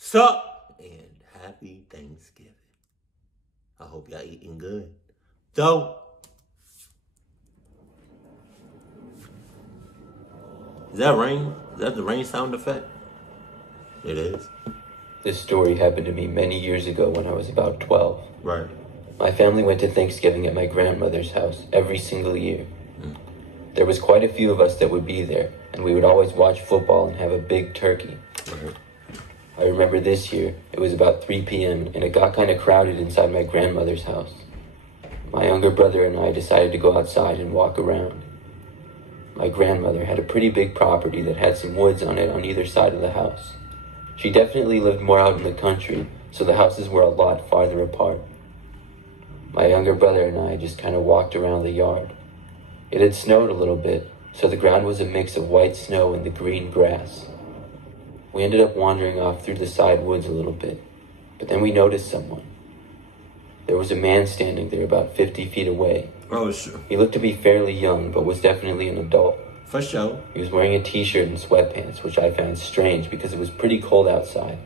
Sup? And happy Thanksgiving. I hope y'all eating good. So, is that rain? Is that the rain sound effect? It is. This story happened to me many years ago when I was about 12. Right. My family went to Thanksgiving at my grandmother's house every single year. There was quite a few of us that would be there, and we would always watch football and have a big turkey. Right. I remember this year, it was about 3 p.m., and it got kind of crowded inside my grandmother's house. My younger brother and I decided to go outside and walk around. My grandmother had a pretty big property that had some woods on it on either side of the house. She definitely lived more out in the country, so the houses were a lot farther apart. My younger brother and I just kind of walked around the yard. It had snowed a little bit, so the ground was a mix of white snow and the green grass. We ended up wandering off through the side woods a little bit, but then we noticed someone. There was a man standing there about 50 feet away. Oh, sure. He looked to be fairly young, but was definitely an adult. For sure. He was wearing a t-shirt and sweatpants, which I found strange because it was pretty cold outside.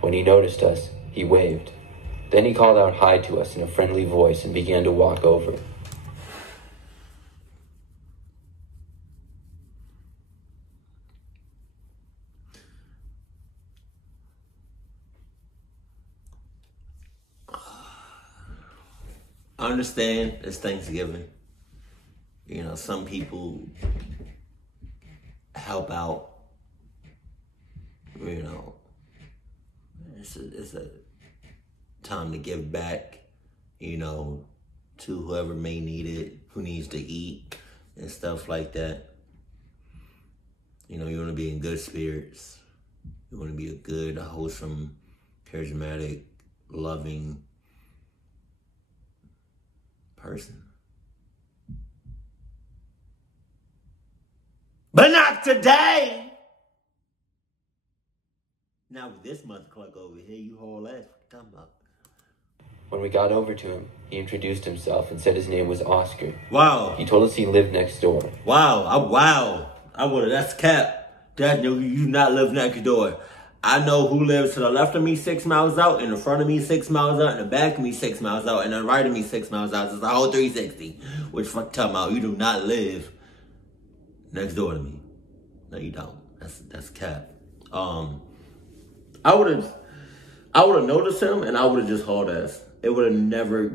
When he noticed us, he waved. Then he called out hi to us in a friendly voice and began to walk over. I understand it's Thanksgiving. You know, some people help out. You know, it's a time to give back, you know, to whoever may need it, who needs to eat and stuff like that. You know, you want to be in good spirits. You want to be a good, wholesome, charismatic, loving person. But not today! Now with this mother cluck over here, you whole ass, what you talking about? When we got over to him, he introduced himself and said his name was Oscar. Wow. He told us he lived next door. Wow. That's cap. That you not live next door. I know who lives to the left of me 6 miles out, in the front of me 6 miles out, in the back of me 6 miles out, and the right of me 6 miles out. It's a whole 360. Which fuck talking about, you do not live next door to me. No, you don't. That's cap. I would have noticed him, and I would have just hauled ass. It would have never,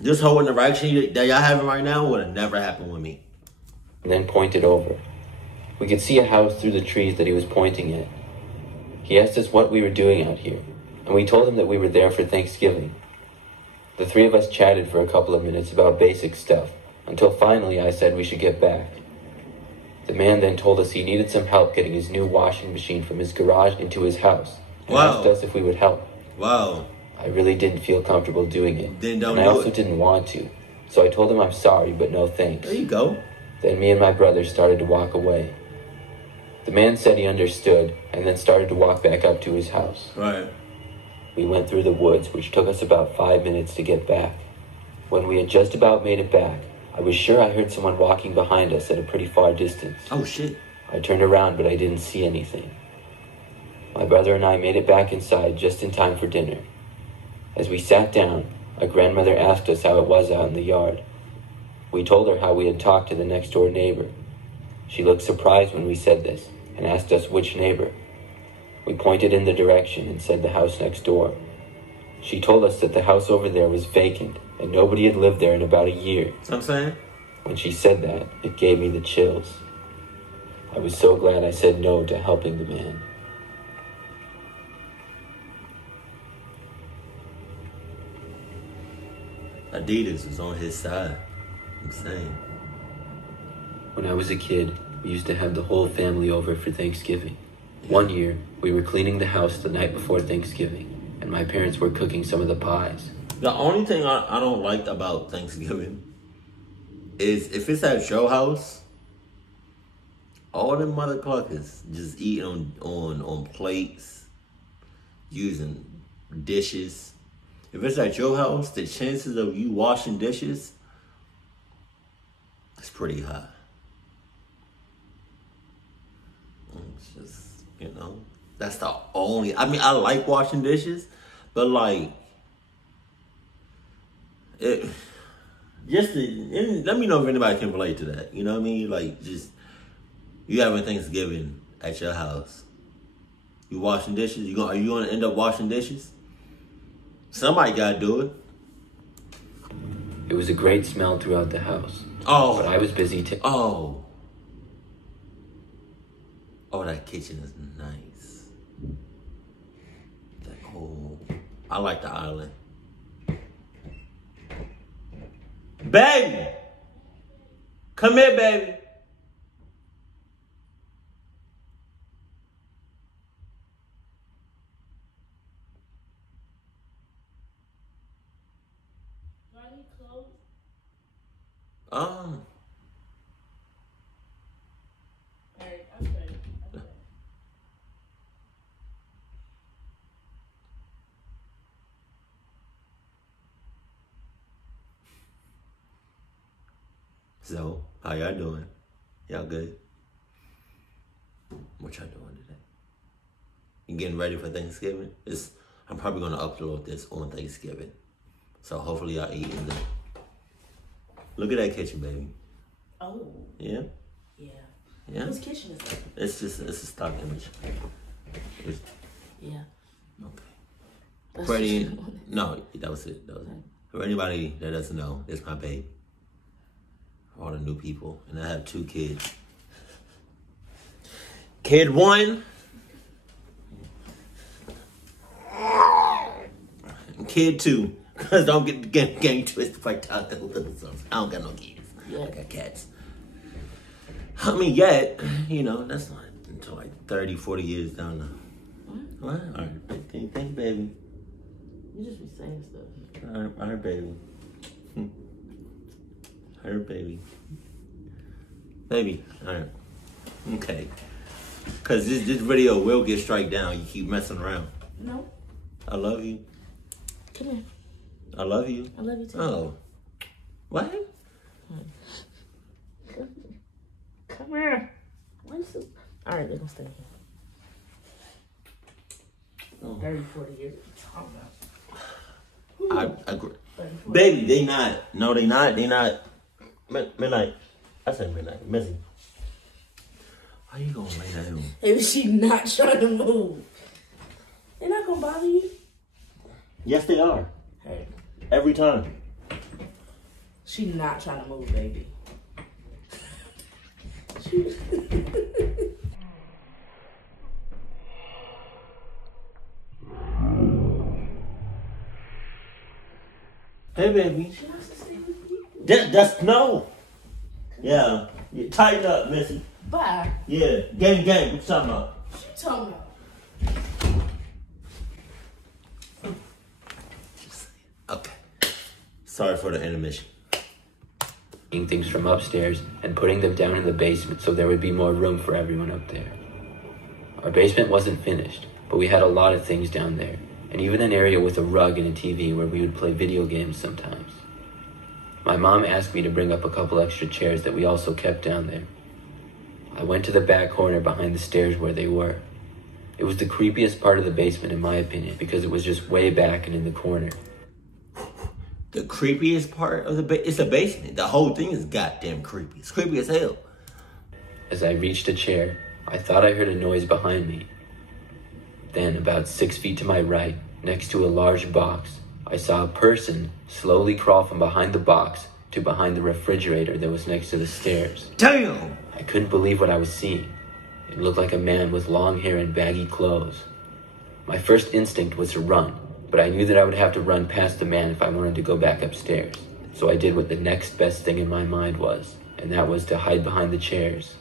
this whole interaction that y'all having right now would have never happened with me. And then pointed over. We could see a house through the trees that he was pointing at. He asked us what we were doing out here, and we told him that we were there for Thanksgiving. The three of us chatted for a couple of minutes about basic stuff, until finally I said we should get back. The man then told us he needed some help getting his new washing machine from his garage into his house, and asked us if we would help. Wow. I really didn't feel comfortable doing it, Then don't and I do also it. didn't want to, so I told him I'm sorry, but no thanks. There you go. Then me and my brother started to walk away. The man said he understood, and then started to walk back up to his house. Right. We went through the woods, which took us about 5 minutes to get back. When we had just about made it back, I was sure I heard someone walking behind us at a pretty far distance. Oh, shit. I turned around, but I didn't see anything. My brother and I made it back inside just in time for dinner. As we sat down, my grandmother asked us how it was out in the yard. We told her how we had talked to the next door neighbor. She looked surprised when we said this, and asked us which neighbor. We pointed in the direction and said the house next door. She told us that the house over there was vacant, and nobody had lived there in about a year. You know what I'm saying? When she said that, it gave me the chills. I was so glad I said no to helping the man. Adidas was on his side. I'm saying. When I was a kid, we used to have the whole family over for Thanksgiving. One year, we were cleaning the house the night before Thanksgiving, and my parents were cooking some of the pies. The only thing I don't like about Thanksgiving is if it's at your house, all them mother cluckers just eating on plates, using dishes. If it's at your house, the chances of you washing dishes is pretty high. It's just, that's the only. I mean, I like washing dishes, but like, let me know if anybody can relate to that. You know what I mean? Like, just you having Thanksgiving at your house, you washing dishes. Are you gonna end up washing dishes? Somebody gotta do it. It was a great smell throughout the house. Oh, but I was busy. Oh, that kitchen is nice. I like the island. Baby, come here, baby. So, how y'all doing? Y'all good? What y'all doing today? You getting ready for Thanksgiving? I'm probably gonna upload this on Thanksgiving. So hopefully y'all eating good. Look at that kitchen, baby. Oh. Yeah? Yeah. Yeah? Whose kitchen is that? It's a stock image. Yeah. Okay. For any, no, that was it. For anybody that doesn't know, it's my baby. All the new people. And I have 2 kids. Kid 1. And kid 2. Because don't get the gang twisted like that. I don't got no kids. Yeah. I got cats. I mean, yet, that's not until like 30, 40 years down the... What? All right. Thank you, baby. You just be saying stuff. All right, baby. Her baby. Baby. Alright. Okay. Because this video will get strike down. You keep messing around. No. I love you. Come here. I love you. I love you too. Oh. What? Come here. Alright, they're going to stay here. Oh. 30, 40 years. I agree. Baby, they not. No, they not. They not. Midnight. I said midnight. Missy. How you gonna lay down? If she not trying to move, they're not gonna bother you. Yes, they are. Hey. Every time. She not trying to move, baby. Hey, baby. She wants to stay with you. That's no. Yeah. You tighten up, Missy. Bye. Yeah. Gang. What you talking about? What you talking about? Okay. Sorry for the intermission. Taking things from upstairs and putting them down in the basement so there would be more room for everyone up there. Our basement wasn't finished, but we had a lot of things down there, and even an area with a rug and a TV where we would play video games sometimes. My mom asked me to bring up a couple extra chairs that we also kept down there. I went to the back corner behind the stairs where they were. It was the creepiest part of the basement in my opinion because it was just way back and in the corner. The creepiest part of it's the basement. The whole thing is goddamn creepy. It's creepy as hell. As I reached a chair, I thought I heard a noise behind me. Then, about 6 feet to my right, next to a large box, I saw a person slowly crawl from behind the box to behind the refrigerator that was next to the stairs. Damn! I couldn't believe what I was seeing. It looked like a man with long hair and baggy clothes. My first instinct was to run, but I knew that I would have to run past the man if I wanted to go back upstairs. So I did what the next best thing in my mind was, and that was to hide behind the chairs.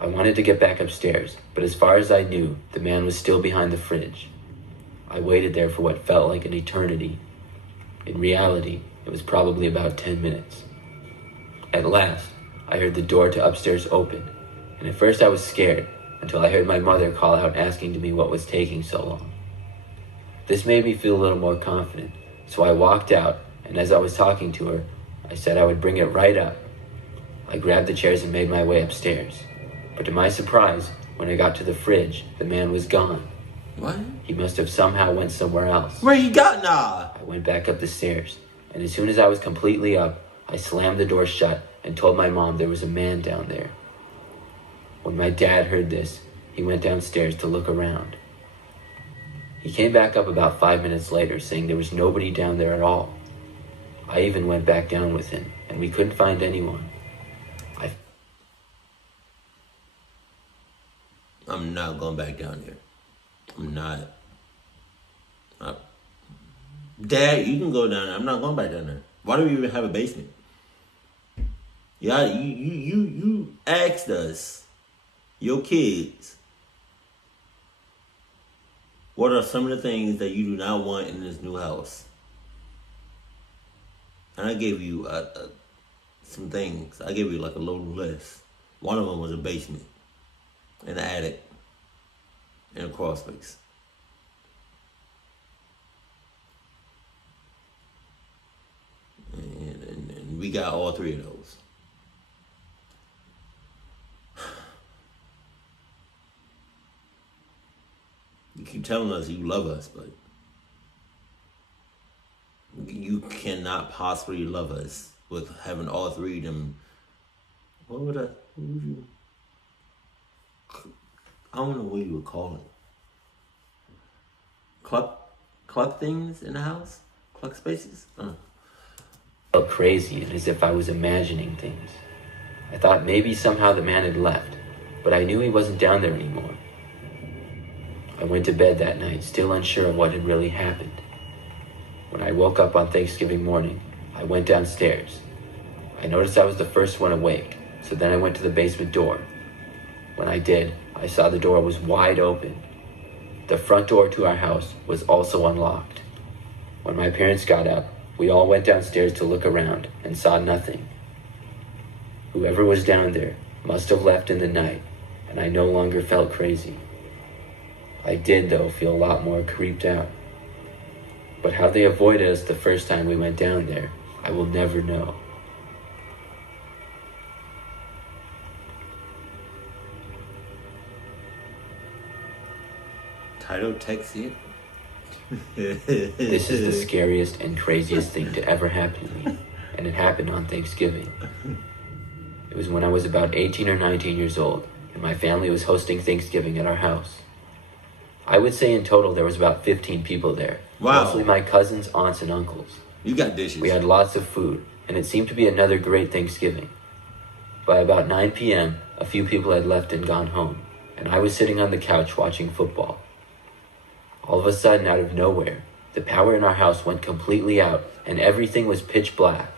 I wanted to get back upstairs, but as far as I knew, the man was still behind the fridge. I waited there for what felt like an eternity. In reality, it was probably about 10 minutes. At last, I heard the door to upstairs open, and at first I was scared until I heard my mother call out asking to me what was taking so long. This made me feel a little more confident, so I walked out, and as I was talking to her, I said I would bring it right up. I grabbed the chairs and made my way upstairs. But to my surprise, When I got to the fridge, the man was gone. What? He must have somehow went somewhere else. Where you got now? I went back up the stairs, and as soon as I was completely up, I slammed the door shut and told my mom there was a man down there. When my dad heard this, he went downstairs to look around. He came back up about 5 minutes later, saying there was nobody down there at all. I even went back down with him, and we couldn't find anyone. I'm not going back down there. I'm not. Dad, you can go down there. I'm not going back down there. Why do we even have a basement? Yeah, you asked us, your kids, what are some of the things that you do not want in this new house? And I gave you some things. I gave you like a little list. One of them was a basement, an attic, and a crawl space. And we got all three of those. You keep telling us you love us, but you cannot possibly love us with having all three of them. What would you? I don't know what you would call it. Cluck things in the house? Cluck spaces? Felt crazy and as if I was imagining things. I thought maybe somehow the man had left, but I knew he wasn't down there anymore. I went to bed that night, still unsure of what had really happened. When I woke up on Thanksgiving morning, I went downstairs. I noticed I was the first one awake, so then I went to the basement door. When I did, I saw the door was wide open. The front door to our house was also unlocked. When my parents got up, we all went downstairs to look around and saw nothing. Whoever was down there must have left in the night, and I no longer felt crazy. I did, though, feel a lot more creeped out. But how they avoided us the first time we went down there, I will never know. Title text it. This is the scariest and craziest thing to ever happen to me, and it happened on Thanksgiving. It was when I was about 18 or 19 years old, and my family was hosting Thanksgiving at our house. I would say in total there was about 15 people there. Wow. Mostly my cousins, aunts, and uncles. You got dishes. We had lots of food, and it seemed to be another great Thanksgiving. By about 9 p.m., a few people had left and gone home, and I was sitting on the couch watching football. All of a sudden, out of nowhere, the power in our house went completely out, and everything was pitch black.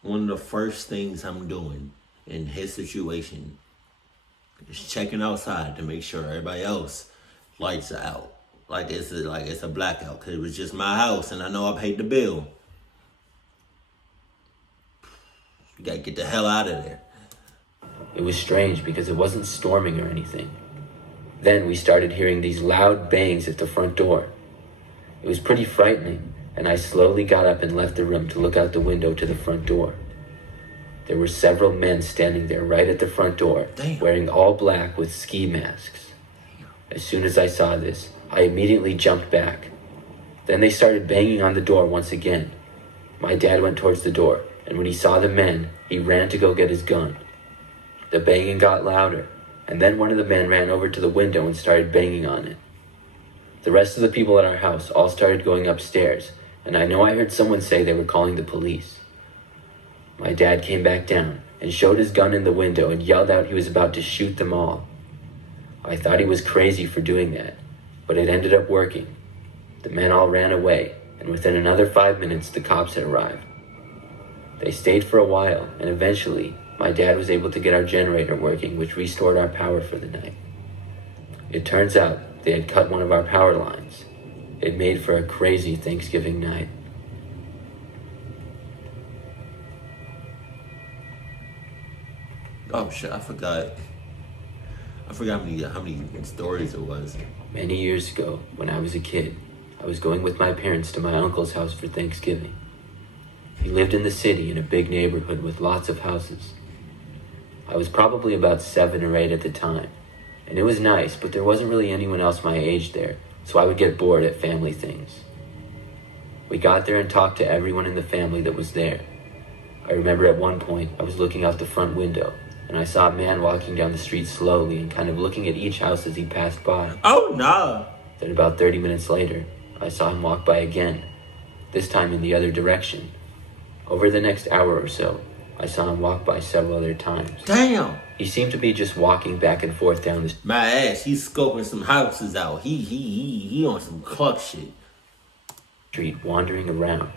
One of the first things I'm doing in his situation is checking outside to make sure everybody else lights are out. Like it's a blackout, because it was just my house, and I know I paid the bill. You gotta get the hell out of there. It was strange because it wasn't storming or anything. Then we started hearing these loud bangs at the front door. It was pretty frightening, and I slowly got up and left the room to look out the window to the front door. There were several men standing there right at the front door, wearing all black with ski masks. As soon as I saw this, I immediately jumped back. Then they started banging on the door once again. My dad went towards the door, and when he saw the men, he ran to go get his gun. The banging got louder, and then one of the men ran over to the window and started banging on it. The rest of the people at our house all started going upstairs, and I know I heard someone say they were calling the police. My dad came back down and showed his gun in the window and yelled out he was about to shoot them all. I thought he was crazy for doing that, but it ended up working. The men all ran away, and within another 5 minutes the cops had arrived. They stayed for a while, and eventually my dad was able to get our generator working, which restored our power for the night. It turns out they had cut one of our power lines. It made for a crazy Thanksgiving night. Oh shit, I forgot how many stories it was. Many years ago, when I was a kid, I was going with my parents to my uncle's house for Thanksgiving. He lived in the city in a big neighborhood with lots of houses. I was probably about 7 or 8 at the time, and it was nice, but there wasn't really anyone else my age there, so I would get bored at family things. We got there and talked to everyone in the family that was there. I remember at one point, I was looking out the front window, and I saw a man walking down the street slowly and kind of looking at each house as he passed by. Oh, no. Then about 30 minutes later, I saw him walk by again, this time in the other direction. Over the next hour or so, I saw him walk by several other times. Damn. He seemed to be just walking back and forth down the My ass, he's scoping some houses out. He on some cluck shit. street, wandering around.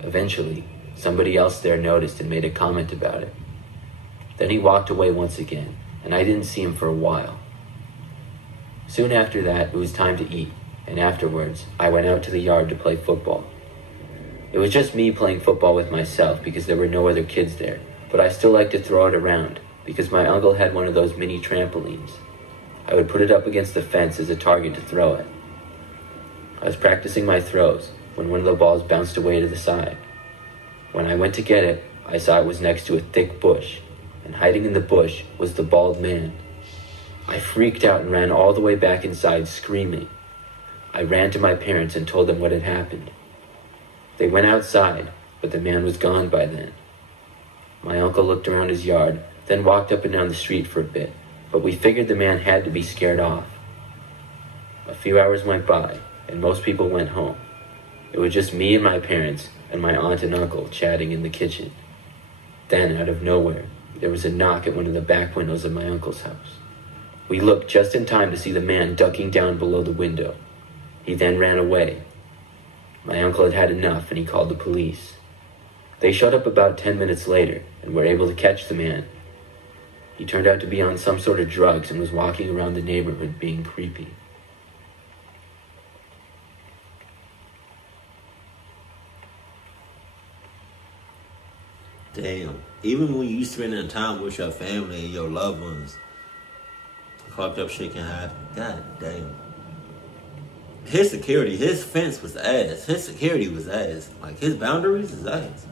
Eventually, somebody else there noticed and made a comment about it. Then he walked away once again, and I didn't see him for a while. Soon after that, it was time to eat, and afterwards, I went out to the yard to play football. It was just me playing football with myself because there were no other kids there, but I still liked to throw it around because my uncle had one of those mini trampolines. I would put it up against the fence as a target to throw at. I was practicing my throws when one of the balls bounced away to the side. When I went to get it, I saw it was next to a thick bush, and hiding in the bush was the bald man. I freaked out and ran all the way back inside, screaming. I ran to my parents and told them what had happened. They went outside, but the man was gone by then. My uncle looked around his yard, then walked up and down the street for a bit, but we figured the man had to be scared off. A few hours went by, and most people went home. It was just me and my parents and my aunt and uncle chatting in the kitchen. Then, out of nowhere, there was a knock at one of the back windows of my uncle's house. We looked just in time to see the man ducking down below the window. He then ran away. My uncle had had enough and he called the police. They showed up about 10 minutes later and were able to catch the man. He turned out to be on some sort of drugs and was walking around the neighborhood being creepy. Damn. Even when you spending time with your family and your loved ones, fucked up shit can happen. God damn. His security, his fence was ass. His security was ass. Like, his boundaries is ass.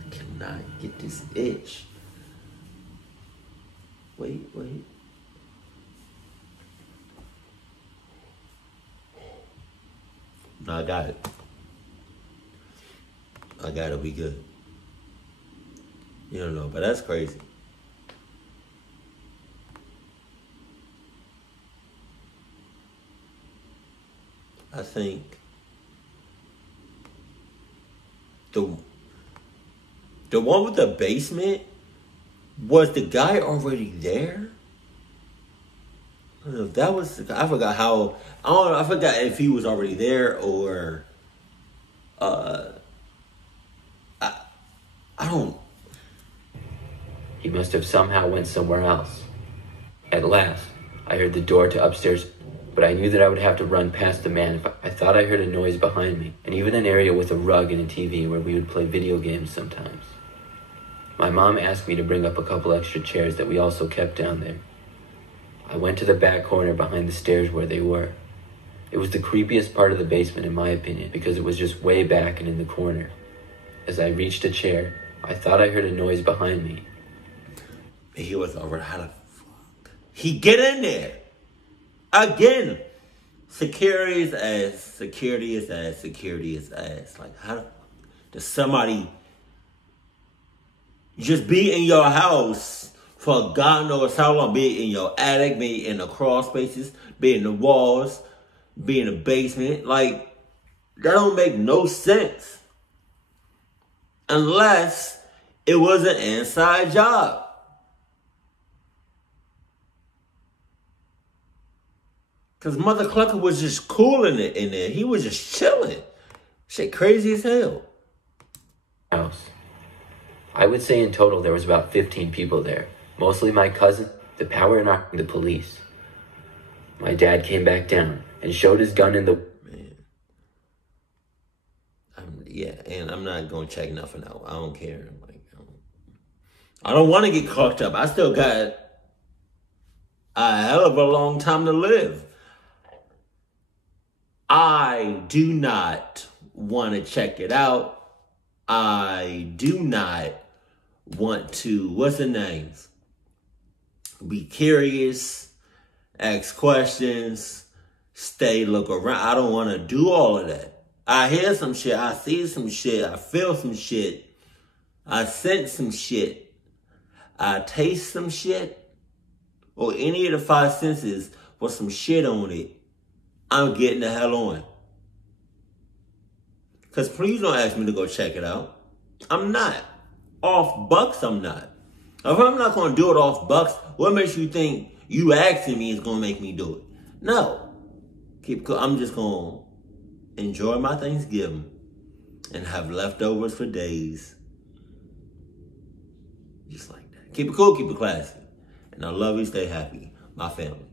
I cannot get this itch. Wait. No, I got it. I gotta be good. You don't know, but that's crazy. I think the one with the basement, was the guy already there? I don't know if that was, I forgot how, I don't know, I forgot if he was already there or, I don't. He must have somehow went somewhere else. At last, I heard the door to upstairs, but I knew that I would have to run past the man if I thought I heard a noise behind me, and even an area with a rug and a TV where we would play video games sometimes. My mom asked me to bring up a couple extra chairs that we also kept down there. I went to the back corner behind the stairs where they were. It was the creepiest part of the basement in my opinion because it was just way back and in the corner. As I reached a chair, I thought I heard a noise behind me. He was over. How the fuck? He get in there. Again. Security is ass. Security is ass. Security is ass. Like, how the fuck does somebody just be in your house for God knows how long? Be it in your attic, be it in the crawl spaces, be it in the walls, be in the basement. Like, that don't make no sense. Unless it was an inside job. Because Mother Clucker was just cooling it in there. He was just chilling. Shit crazy as hell. House. I would say in total there was about 15 people there. Mostly my cousin, the power and the police. My dad came back down and showed his gun in the... Man. Yeah, and I'm not going to check nothing out. I don't care. Like, I don't want to get cocked up. I still got a hell of a long time to live. I do not want to check it out. I do not want to, what's the names? Be curious, ask questions, look around. I don't want to do all of that. I hear some shit, I see some shit, I feel some shit, I sense some shit, I taste some shit, or any of the five senses with some shit on it, I'm getting the hell on. Because please don't ask me to go check it out. I'm not. Off bucks, I'm not. If I'm not going to do it off bucks, what makes you think you asking me is going to make me do it? No. I'm just going to enjoy my Thanksgiving and have leftovers for days. Just like that. Keep it cool, keep it classy. And I love you, stay happy. My family.